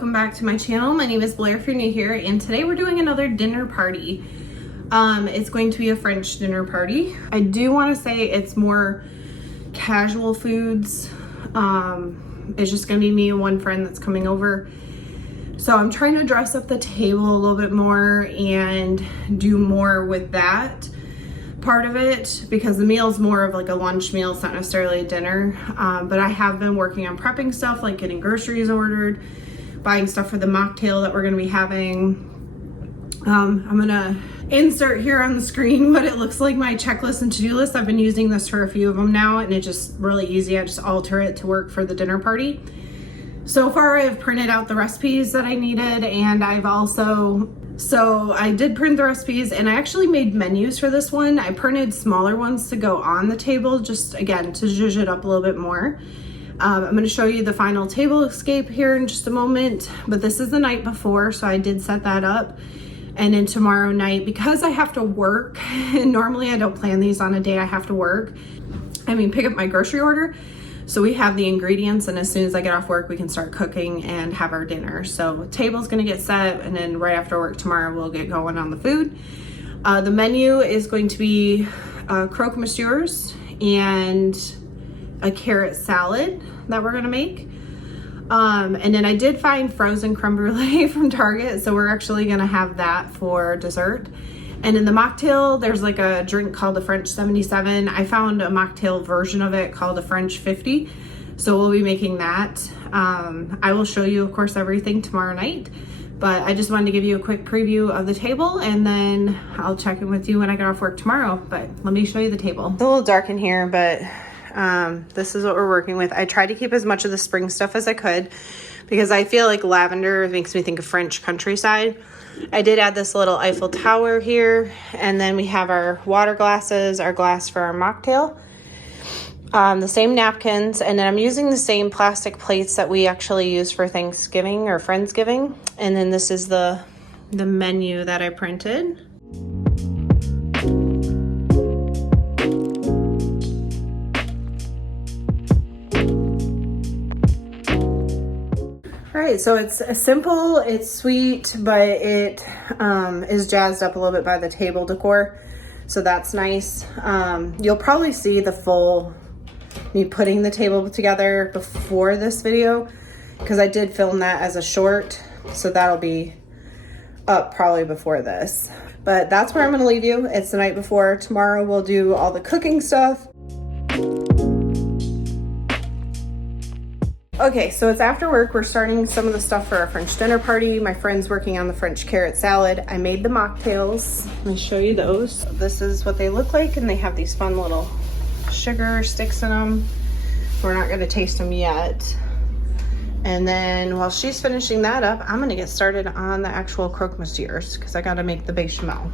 welcome back to my channel. My name is Blair if you're new here, and today we're doing another dinner party. It's going to be a French dinner party. I do want to say it's more casual foods. It's just gonna be me and one friend that's coming over. So I'm trying to dress up the table a little bit more and do more with that part of it, because the meal is more of like a lunch meal. It's not necessarily a dinner, but I have been working on prepping stuff, like getting groceries ordered, buying stuff for the mocktail that we're going to be having. I'm gonna insert here on the screen what it looks like, my checklist and to-do list. I've been using this for a few of them now, and it's just really easy. I just alter it to work for the dinner party. So far I've printed out the recipes that I needed, and I've also, so I did print the recipes, and I actually made menus for this one. I printed smaller ones to go on the table, just again to zhuzh it up a little bit more. I'm going to show you the final table escape here in just a moment, but this is the night before, so I did set that up. And then tomorrow night, because I have to work, and normally I don't plan these on a day I have to work, pick up my grocery order. So we have the ingredients, and as soon as I get off work, we can start cooking and have our dinner. So the table's gonna get set, and then right after work tomorrow, we'll get going on the food. The menu is going to be Croque Monsieurs and a carrot salad that we're gonna make. And then I did find frozen creme brulee from Target, so we're actually gonna have that for dessert. And in the mocktail, there's like a drink called the French 77. I found a mocktail version of it called the French 50. So we'll be making that. I will show you, of course, everything tomorrow night. But I just wanted to give you a quick preview of the table, and then I'll check in with you when I get off work tomorrow. But let me show you the table. It's a little dark in here, but this is what we're working with. I tried to keep as much of the spring stuff as I could, because I feel like lavender makes me think of French countryside. I did add this little Eiffel Tower here, and then we have our water glasses, our glass for our mocktail, the same napkins, and then I'm using the same plastic plates that we actually use for Thanksgiving or Friendsgiving. And then this is the menu that I printed. All right, so it's simple, it's sweet, but it is jazzed up a little bit by the table decor, so that's nice. You'll probably see the full me putting the table together before this video, because I did film that as a short, so that'll be up probably before this. But that's where I'm gonna leave you. It's the night before. Tomorrow we'll do all the cooking stuff. Okay, so it's after work. We're starting some of the stuff for our French dinner party. My friend's working on the French carrot salad. I made the mocktails. Let me show you those. This is what they look like, and they have these fun little sugar sticks in them. We're not gonna taste them yet. And then while she's finishing that up, I'm gonna get started on the actual Croque Monsieurs, because I gotta make the bechamel.